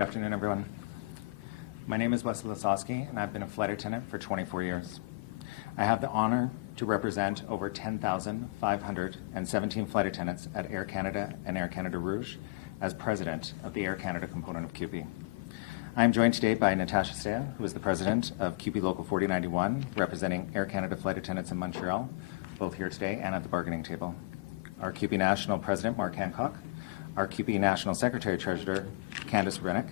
Good afternoon, everyone. My name is Wesley Lasowski, and I've been a flight attendant for 24 years. I have the honor to represent over 10,517 flight attendants at Air Canada and Air Canada Rouge as president of the Air Canada component of CUPE. I am joined today by Natasha Stea, who is the president of CUPE Local 4091, representing Air Canada flight attendants in Montreal, both here today and at the bargaining table. Our CUPE National President, Mark Hancock, our CUPE National Secretary Treasurer, Candice Rennick,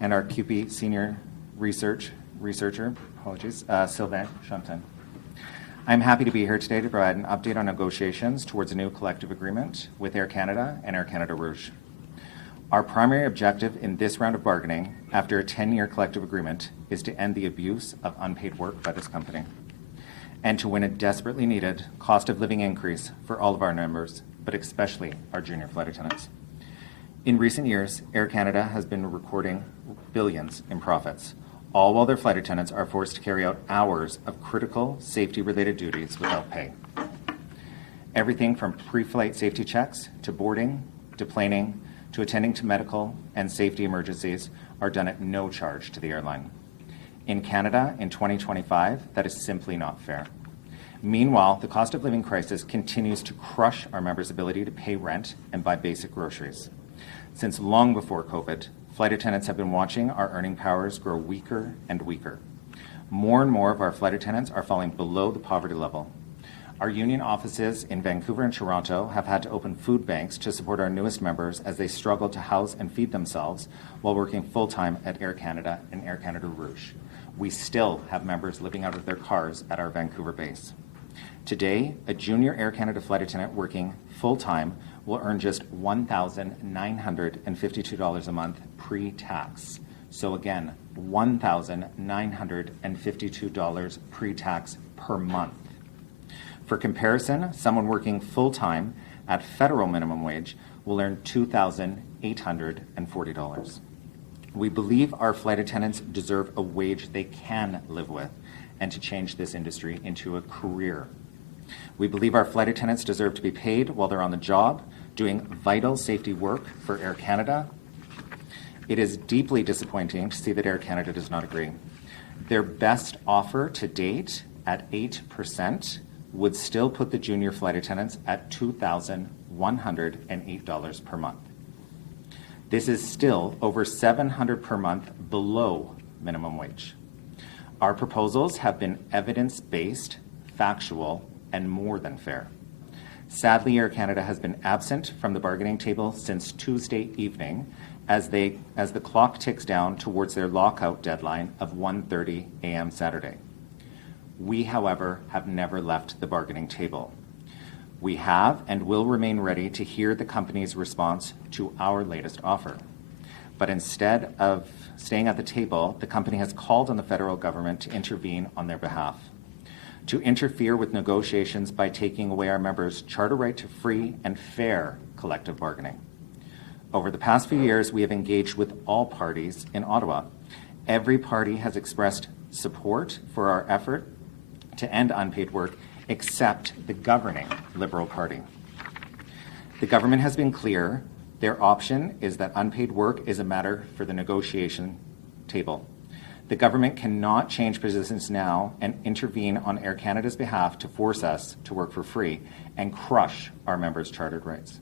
and our CUPE Senior Researcher, Sylvain Chantin. I'm happy to be here today to provide an update on negotiations towards a new collective agreement with Air Canada and Air Canada Rouge. Our primary objective in this round of bargaining, after a 10-year collective agreement, is to end the abuse of unpaid work by this company and to win a desperately needed cost of living increase for all of our members, but especially our junior flight attendants. In recent years, Air Canada has been recording billions in profits, all while their flight attendants are forced to carry out hours of critical safety-related duties without pay. Everything from pre-flight safety checks to boarding, deplaning, to attending to medical and safety emergencies are done at no charge to the airline. In Canada, in 2025, that is simply not fair. Meanwhile, the cost of living crisis continues to crush our members' ability to pay rent and buy basic groceries. Since long before COVID, flight attendants have been watching our earning powers grow weaker and weaker. More and more of our flight attendants are falling below the poverty level. Our union offices in Vancouver and Toronto have had to open food banks to support our newest members as they struggle to house and feed themselves while working full-time at Air Canada and Air Canada Rouge. We still have members living out of their cars at our Vancouver base. Today, a junior Air Canada flight attendant working full-time will earn just $1,952 a month pre-tax. So again, $1,952 pre-tax per month. For comparison, someone working full-time at federal minimum wage will earn $2,840. We believe our flight attendants deserve a wage they can live with and to change this industry into a career. We believe our flight attendants deserve to be paid while they're on the job, doing vital safety work for Air Canada. It is deeply disappointing to see that Air Canada does not agree. Their best offer to date at 8% would still put the junior flight attendants at $2,108 per month. This is still over $700 per month below minimum wage. Our proposals have been evidence-based, factual, and more than fair. Sadly, Air Canada has been absent from the bargaining table since Tuesday evening as the clock ticks down towards their lockout deadline of 1:30 a.m. Saturday. We, however, have never left the bargaining table. We have and will remain ready to hear the company's response to our latest offer. But instead of staying at the table, the company has called on the federal government to intervene on their behalf, to interfere with negotiations by taking away our members' charter right to free and fair collective bargaining. Over the past few years, we have engaged with all parties in Ottawa. Every party has expressed support for our effort to end unpaid work, except the governing Liberal Party. The government has been clear. Their option is that unpaid work is a matter for the negotiation table. The government cannot change positions now and intervene on Air Canada's behalf to force us to work for free and crush our members' chartered rights.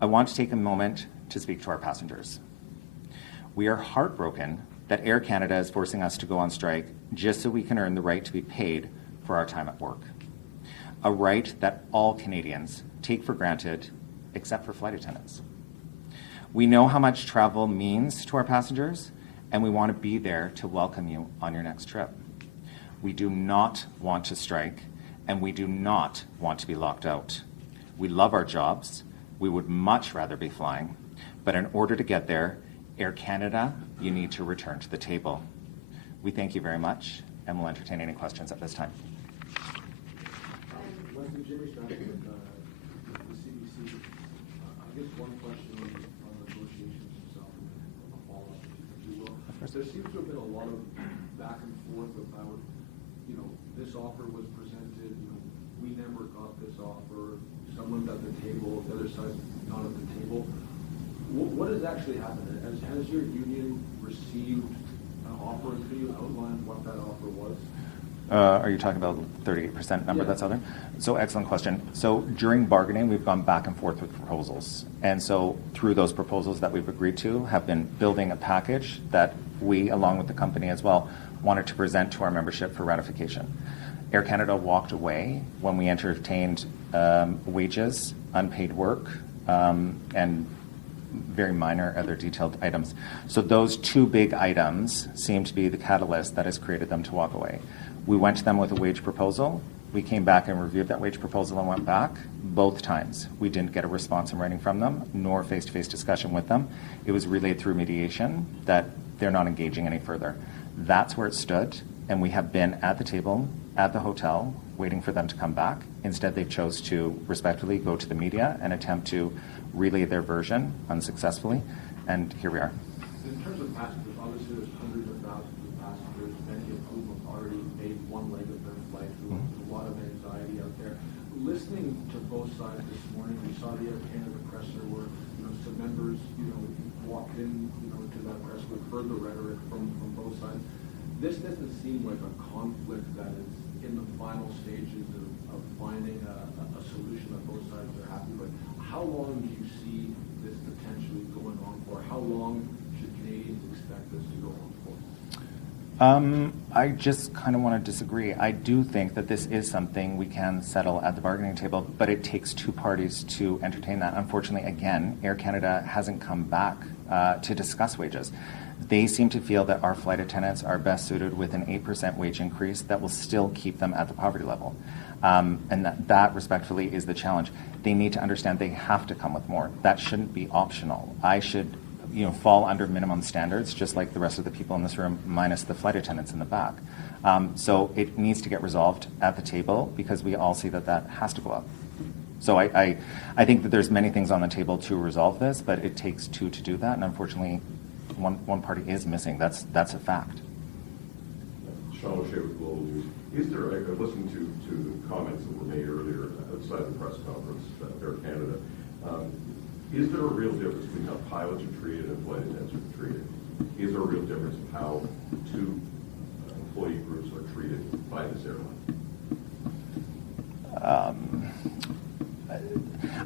I want to take a moment to speak to our passengers. We are heartbroken that Air Canada is forcing us to go on strike just so we can earn the right to be paid for our time at work, a right that all Canadians take for granted except for flight attendants. We know how much travel means to our passengers, and we want to be there to welcome you on your next trip. We do not want to strike, and we do not want to be locked out. We love our jobs. We would much rather be flying, but in order to get there, Air Canada, you need to return to the table. We thank you very much, and we'll entertain any questions at this time. Leslie, Jimmy Stratton with the CBC. I guess one question on the negotiations itself, and a follow-up, if you will. There seems to have been a lot of back and forth about, this offer was presented, we never got this offer, someone's at the table, the other side's not at the table. What has actually happened? Has your union received an offer. Could you outline what that offer was? Are you talking about the 38% number that's out there? So excellent question. So during bargaining, we've gone back and forth with proposals. And so through those proposals that we've agreed to have been building a package that we, along with the company as well, wanted to present to our membership for ratification. Air Canada walked away when we entertained wages, unpaid work, and very minor other detailed items. So those two big items seem to be the catalyst that has created them to walk away. We went to them with a wage proposal. We came back and reviewed that wage proposal and went back. Both times, we didn't get a response in writing from them, nor face-to-face discussion with them. It was relayed through mediation that they're not engaging any further. That's where it stood, and we have been at the table, at the hotel, waiting for them to come back. Instead, they chose to respectfully go to the media and attempt to relay their version unsuccessfully, and here we are. In terms of passengers, obviously there's hundreds of thousands of passengers, many of whom have already made one leg of their flight. There's a lot of anxiety out there. Listening to both sides this morning, we saw the Air Canada presser where some members walked in to that press with further rhetoric from both sides. This doesn't seem like a conflict that is in the final stages of finding a solution that both sides are happy with. How long do you see this potentially going on for? How long should Canadians expect this to go on for? I just kind of want to disagree. I do think that this is something we can settle at the bargaining table, but it takes two parties to entertain that. Unfortunately, again, Air Canada hasn't come back to discuss wages. They seem to feel that our flight attendants are best suited with an 8% wage increase that will still keep them at the poverty level. And that respectfully is the challenge. They need to understand they have to come with more. That shouldn't be optional. I should fall under minimum standards, just like the rest of the people in this room, minus the flight attendants in the back. So it needs to get resolved at the table because we all see that that has to go up. So I think that there's many things on the table to resolve this, but it takes two to do that, and unfortunately, one party is missing. That's a fact. Sean O'Shea with Global News. Is there, I listened to the comments that were made earlier outside the press conference at Air Canada. Is there a real difference between how pilots are treated and flight attendants are treated? Is there a real difference in how two employee groups are treated by this airline?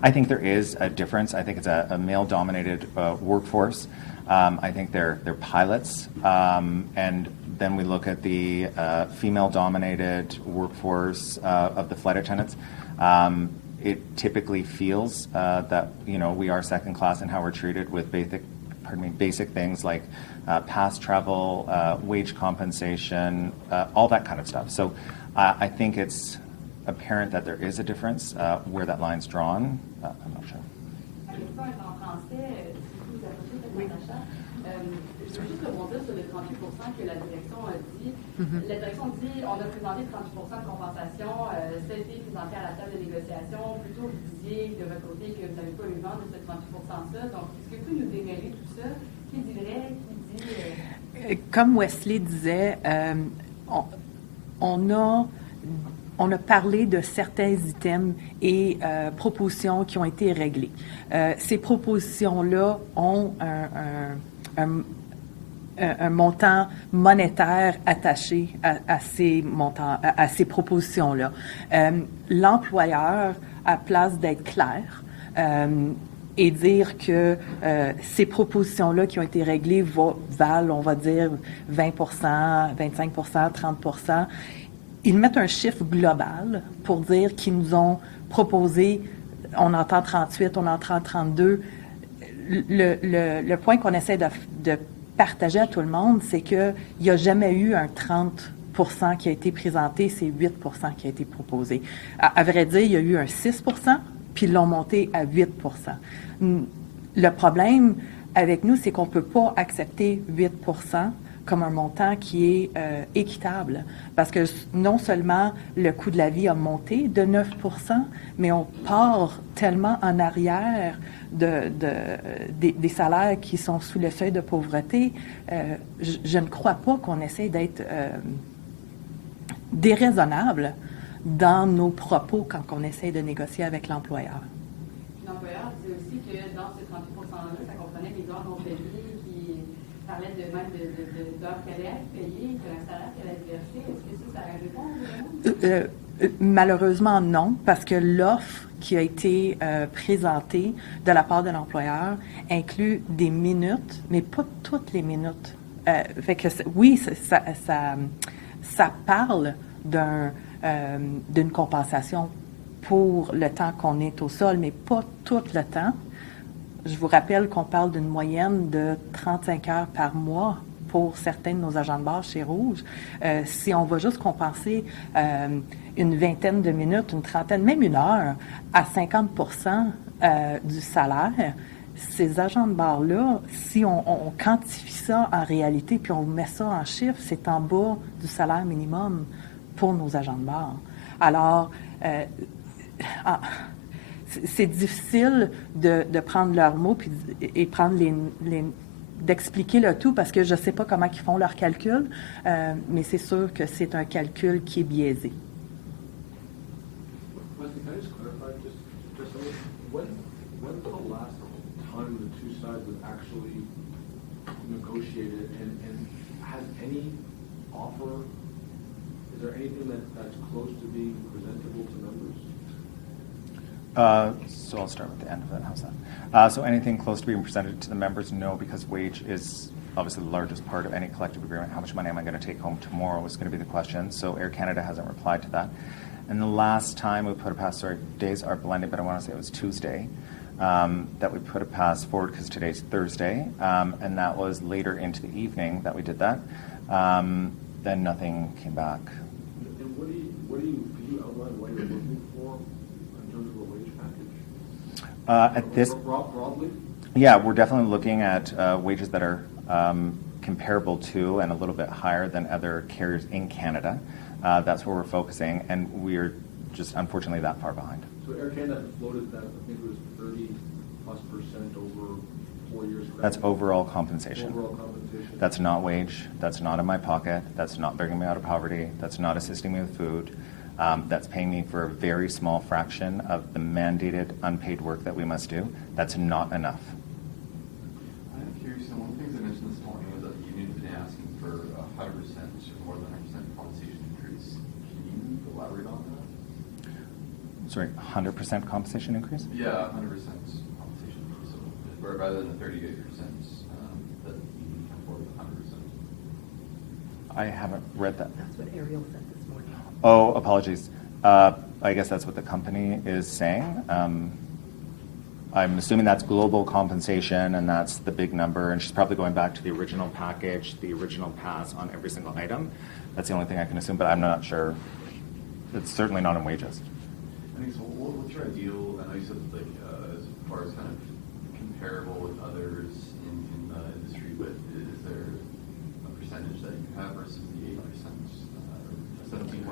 I think there is a difference. I think it's a male-dominated workforce. I think they're pilots, and then we look at the female-dominated workforce of the flight attendants. It typically feels that we are second class in how we're treated with basic things like past travel, wage compensation, all that kind of stuff. So I think it's apparent that there is a difference. Where that line's drawn, I'm not sure. Je veux juste rebondir sur les 38% que la direction a dit. La direction dit on a présenté 38% de compensation, ça a été présenté à la table de négociation. Plutôt, vous disiez de votre côté que vous n'avez pas eu vent de ce 38%-là. Donc, est-ce que vous pouvez nous démêler tout ça? Qui dit vrai? Qui dit... Comme Wesley disait, on a parlé de certains items et propositions qui ont été réglées. Ces propositions-là ont un montant monétaire attaché à ces montants, à ces propositions-là. L'employeur, à place d'être clair et dire que ces propositions-là qui ont été réglées valent, on va dire, 20%, 25%, 30%, ils mettent un chiffre global pour dire qu'ils nous ont proposé, on entend 38, on entend 32. Le point qu'on essaie de partager à tout le monde, c'est qu'il n'y a jamais eu un 30% qui a été présenté, c'est 8% qui a été proposé. À vrai dire, il y a eu un 6%, puis ils l'ont monté à 8%. Le problème avec nous, c'est qu'on ne peut pas accepter 8% comme un montant qui est équitable. Parce que non seulement le coût de la vie a monté de 9%, mais on part tellement en arrière des salaires qui sont sous le seuil de pauvreté. Je ne crois pas qu'on essaie d'être déraisonnable dans nos propos quand on essaie de négocier avec l'employeur. L'employeur disait aussi que dans ces 38%-là, ça comprenait les heures non payées qui parlait même d'heures qu'elle allait payer, qu'un salaire qu'elle allait verser. Est-ce que ça répond vraiment? Malheureusement, non, parce que l'offre qui a été présentée de la part de l'employeur inclut des minutes, mais pas toutes les minutes. Fait que oui, ça parle d'une compensation pour le temps qu'on est au sol, mais pas tout le temps. Je vous rappelle qu'on parle d'une moyenne de 35 heures par mois pour certains de nos agents de base chez Rouge. Si on va juste compenser une vingtaine de minutes, une trentaine, même une heure, à 50 du salaire, ces agents de bar-là, si on quantifie ça en réalité, puis on met ça en chiffres, c'est en bas du salaire minimum pour nos agents de bar. Alors, c'est difficile de prendre leurs mots et prendre d'expliquer le tout parce que je ne sais pas comment ils font leurs calculs, mais c'est sûr que c'est un calcul qui est biaisé. Leslie, can I just clarify just a little? When's the last time the two sides have actually negotiated and has any offer, is there anything that's close to being presentable to members? So I'll start with the end of it. How's that? So anything close to being presented to the members? No, because wage is obviously the largest part of any collective agreement. How much money am I going to take home tomorrow is going to be the question. So Air Canada hasn't replied to that. And the last time we put a pass, sorry, days are blended, but I want to say it was Tuesday, that we put a pass forward because today's Thursday, and that was later into the evening that we did that. Then nothing came back. And can you outline what you're looking for in terms of a wage package? At this, Broadly? yeah, we're definitely looking at wages that are comparable to and a little bit higher than other carriers in Canada. That's where we're focusing, and we're just unfortunately that far behind. So Air Canada floated that, I think it was 30+% over 4 years. Correct? That's overall compensation. Overall compensation. That's not wage. That's not in my pocket. That's not bringing me out of poverty. That's not assisting me with food. That's paying me for a very small fraction of the mandated unpaid work that we must do. That's not enough. I'm curious, one of the things I mentioned this morning was that the union has been asking for 100% or more than 100% compensation increase. Can you elaborate on that? Sorry, 100% compensation increase? Yeah, 100% compensation increase. So rather than the 38%, that the union can afford 100%. I haven't read that. That's what Ariel said this morning. Oh, apologies. I guess that's what the company is saying. I'm assuming that's global compensation, and that's the big number. And she's probably going back to the original package, the original pass on every single item. That's the only thing I can assume, but I'm not sure. It's certainly not in wages. I think so. What's your ideal? I know you said like as far as kind of comparable with others in the industry, but is there a percentage that you have versus the 8%, 17.2%?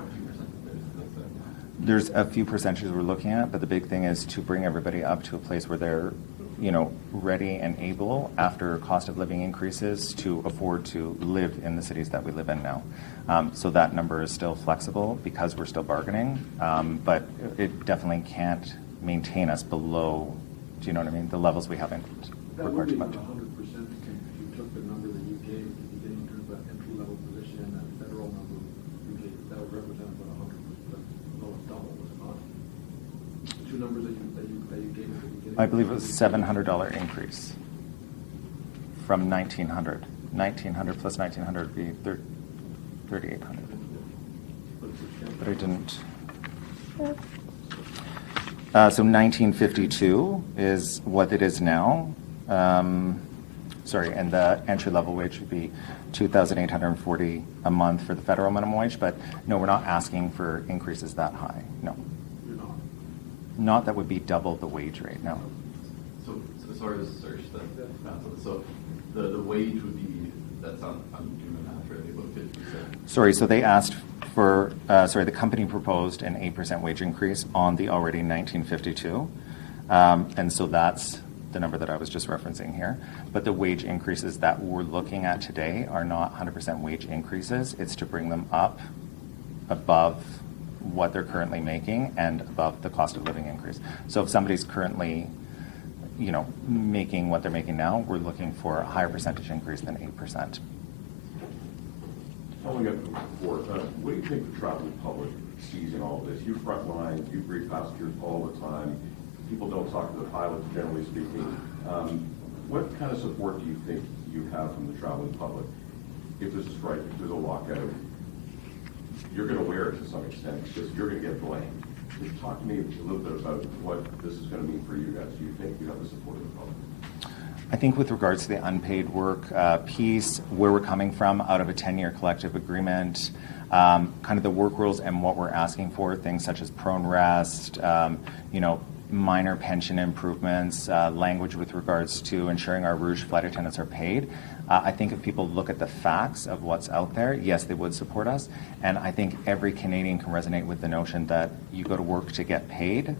There's a few percentages we're looking at, but the big thing is to bring everybody up to a place where they're, ready and able after cost of living increases to afford to live in the cities that we live in now. So that number is still flexible because we're still bargaining, but it definitely can't maintain us below, do you know what I mean, the levels we haven't That required would to be budget. 100% if you took the number that you gave at the beginning in terms of that entry-level position and that federal number you gave. That would represent about 100%. Almost double, was it not? The two numbers that you gave at the beginning. I believe it was $700 increase from 1900. 1900 plus 1900 would be 3,800. But I didn't. So 1952 is what it is now. Sorry, and the entry-level wage would be $2,840 a month for the federal minimum wage. But no, we're not asking for increases that high. No. You're not. Not that would be double the wage rate. No. So sorry to search that. So the wage would be, that's on, I'm doing the math really, about 50%. Sorry, so they asked for, the company proposed an 8% wage increase on the already 1952. And so that's the number that I was just referencing here. But the wage increases that we're looking at today are not 100% wage increases. It's to bring them up above what they're currently making and above the cost of living increase. So if somebody's currently, making what they're making now, we're looking for a higher percentage increase than 8%. Following up before, what do you think the traveling public sees in all of this? You frontline, you brief passengers all the time. People don't talk to the pilots, generally speaking. What kind of support do you think you have from the traveling public? If there's a strike, if there's a lockout, you're going to wear it to some extent because you're going to get blamed. Just talk to me a little bit about what this is going to mean for you guys. Do you think you have the support of the public? I think with regards to the unpaid work piece, where we're coming from out of a 10-year collective agreement, kind of the work rules and what we're asking for, things such as prone rest, minor pension improvements, language with regards to ensuring our Rouge flight attendants are paid. I think if people look at the facts of what's out there, yes, they would support us. And I think every Canadian can resonate with the notion that you go to work to get paid.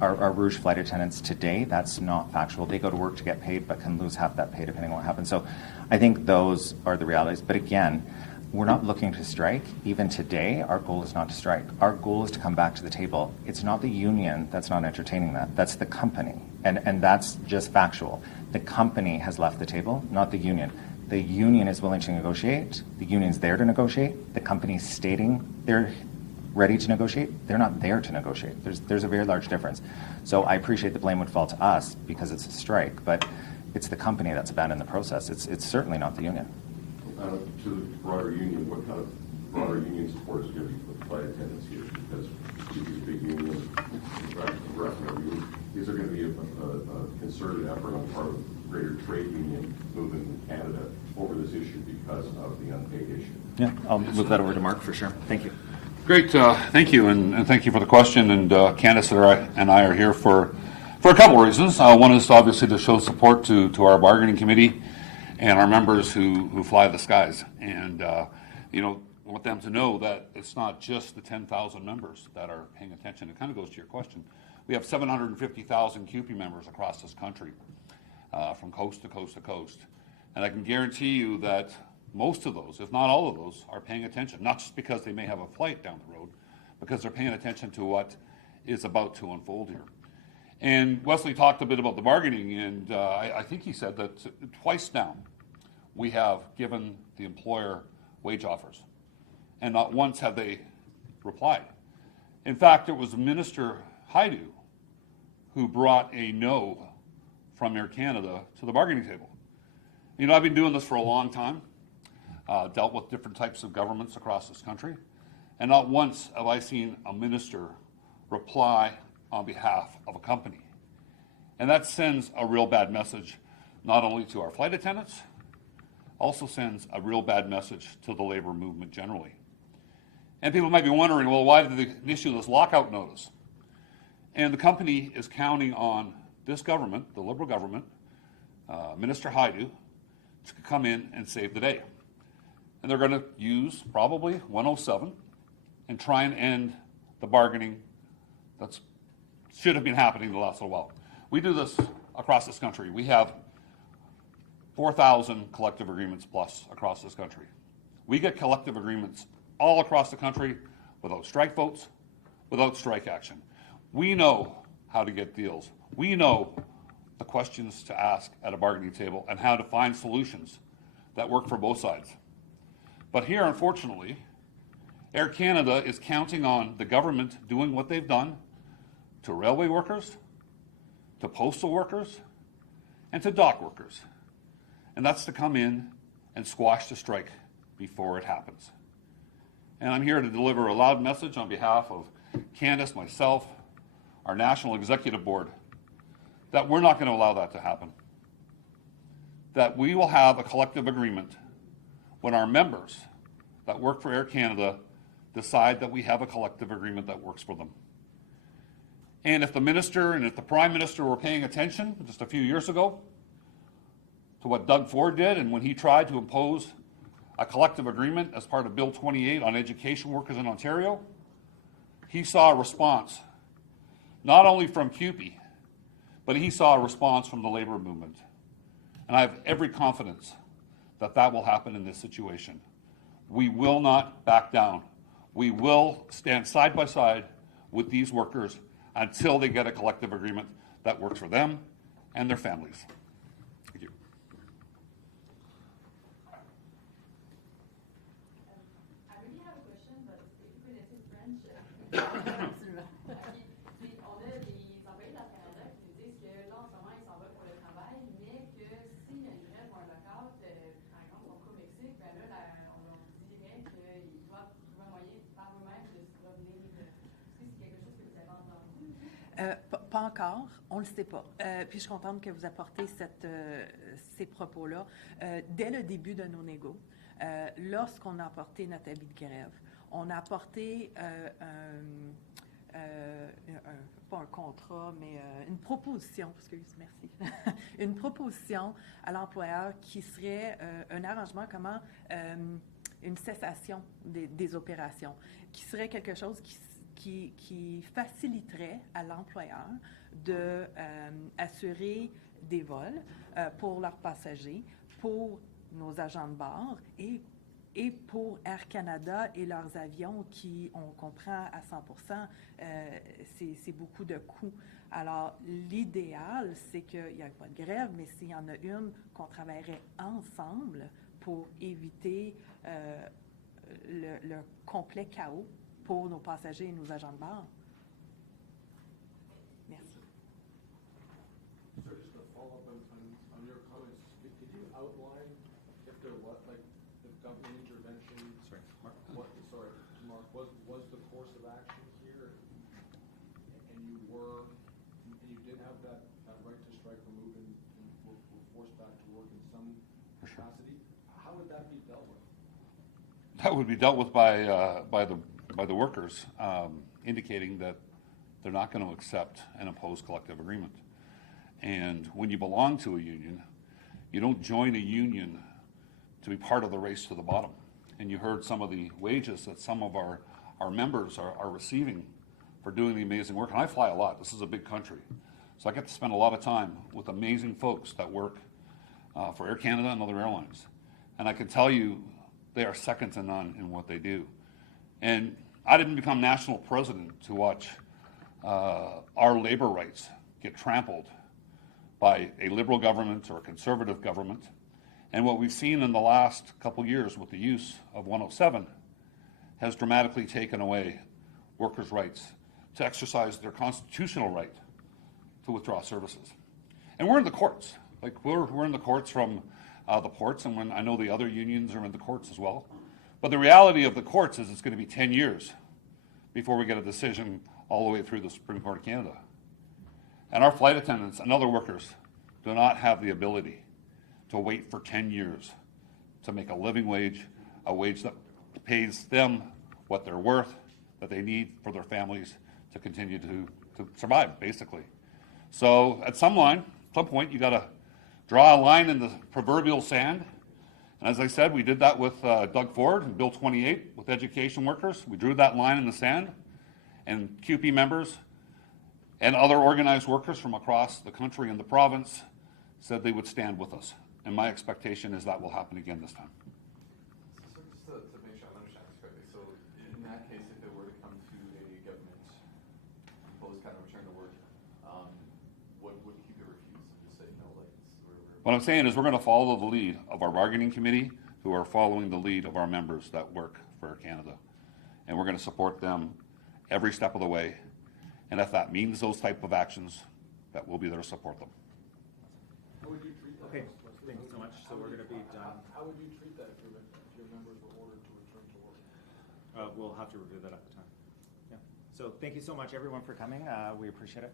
Our Rouge flight attendants today, that's not factual. They go to work to get paid but can lose half that pay depending on what happens. So I think those are the realities. But again, we're not looking to strike. Even today, our goal is not to strike. Our goal is to come back to the table. It's not the union that's not entertaining that. That's the company. And that's just factual. The company has left the table, not the union. The union is willing to negotiate. The union's there to negotiate. The company's stating they're ready to negotiate. They're not there to negotiate. There's a very large difference. So I appreciate the blame would fall to us because it's a strike, but it's the company that's abandoned the process. It's certainly not the union. To the broader union, what kind of broader union support is going to be for the flight attendants here? Because CUPE is a big union, is there going to be a concerted effort on the part of the greater trade union movement in Canada over this issue because of the unpaid issue? Yeah, I'll move that over to Mark for sure. Thank you. Great, thank you, and thank you for the question. And Candace and I are here for a couple of reasons. One is obviously to show support to our bargaining committee and our members who fly the skies. And I want them to know that it's not just the 10,000 members that are paying attention. It kind of goes to your question. We have 750,000 CUPE members across this country, from coast to coast to coast. And I can guarantee you that most of those, if not all of those, are paying attention, not just because they may have a flight down the road, because they're paying attention to what is about to unfold here. And Wesley talked a bit about the bargaining, and I think he said that twice now we have given the employer wage offers, and not once have they replied. In fact, it was Minister Haidu who brought a no from Air Canada to the bargaining table. I've been doing this for a long time, dealt with different types of governments across this country, and not once have I seen a minister reply on behalf of a company. And that sends a real bad message, not only to our flight attendants, also sends a real bad message to the labor movement generally. And people might be wondering, well, why did they issue this lockout notice? And the company is counting on this government, the Liberal government, Minister Haidu, to come in and save the day. And they're going to use probably 107 and try and end the bargaining that should have been happening the last little while. We do this across this country. We have 4,000 collective agreements plus across this country. We get collective agreements all across the country without strike votes, without strike action. We know how to get deals. We know the questions to ask at a bargaining table and how to find solutions that work for both sides. But here, unfortunately, Air Canada is counting on the government doing what they've done to railway workers, to postal workers, and to dock workers. And that's to come in and squash the strike before it happens. And I'm here to deliver a loud message on behalf of Candace, myself, our National Executive Board, that we're not going to allow that to happen. That we will have a collective agreement when our members that work for Air Canada decide that we have a collective agreement that works for them. And if the minister and if the Prime Minister were paying attention just a few years ago to what Doug Ford did and when he tried to impose a collective agreement as part of Bill 28 on education workers in Ontario, he saw a response, not only from CUPE, but he saw a response from the labor movement. And I have every confidence that that will happen in this situation. We will not back down. We will stand side by side with these workers until they get a collective agreement that works for them and their families. Thank you. I really have a question, but if you connaissez le French, on a des employés dans le Canada qui nous disent que là, en ce moment, ils s'en vont pour le travail, mais que s'il y a une grève ou un lockout, par exemple, au Mexique, ben là, on leur dirait qu'ils doivent trouver un moyen par eux-mêmes de se revenir. Est-ce que c'est quelque chose que vous avez entendu? Pas encore, on ne le sait pas. Puis je suis contente que vous apportez ces propos-là. Dès le début de nos négos, lorsqu'on a apporté notre avis de grève, on a apporté pas un contrat, mais une proposition, merci, une proposition à l'employeur qui serait un arrangement comment une cessation des opérations, qui serait quelque chose qui faciliterait à l'employeur de assurer des vols pour leurs passagers, pour nos agents de bord et pour Air Canada et leurs avions qui, on comprend à 100%, c'est beaucoup de coûts. Alors, l'idéal, c'est qu'il n'y ait pas de grève, mais s'il y en a une, qu'on travaillerait ensemble pour éviter le complet chaos pour nos passagers et nos agents de bord. Merci. So just to follow up on your comments, could you outline if there was, like, the government intervention? Sorry, Mark. Mark, was the course of action here, and you did have that right to strike removed and were forced back to work in some capacity? How would that be dealt with? That would be dealt with by the workers, indicating that they're not going to accept and oppose collective agreement. And when you belong to a union, you don't join a union to be part of the race to the bottom. And you heard some of the wages that some of our members are receiving for doing the amazing work. And I fly a lot. This is a big country. So I get to spend a lot of time with amazing folks that work for Air Canada and other airlines. And I can tell you they are second to none in what they do. And I didn't become national president to watch our labor rights get trampled by a liberal government or a conservative government. And what we've seen in the last couple years with the use of 107 has dramatically taken away workers' rights to exercise their constitutional right to withdraw services. And we're in the courts. Like we're in the courts from the ports, and when I know the other unions are in the courts as well. But the reality of the courts is it's going to be 10 years before we get a decision all the way through the Supreme Court of Canada. And our flight attendants and other workers do not have the ability to wait for 10 years to make a living wage, a wage that pays them what they're worth, that they need for their families to continue to survive, basically. So at some point, you got to draw a line in the proverbial sand. And as I said, we did that with Doug Ford and Bill 28 with education workers. We drew that line in the sand, and CUPE members and other organized workers from across the country and the province said they would stand with us. And my expectation is that will happen again this time. So just to make sure I understand this correctly, so in that case, if it were to come to a government imposed kind of return to work, what would CUPE refuse? Just say no, like What I'm saying is we're going to follow the lead of our bargaining committee, who are following the lead of our members that work for Air Canada. And we're going to support them every step of the way. And if that means those type of actions, that we'll be there to support them. How would you treat that? Okay, thank you so much. So we're going to be done. How would you treat that if your members were ordered to return to work? We'll have to review that at the time. Yeah. So thank you so much, everyone, for coming. We appreciate it.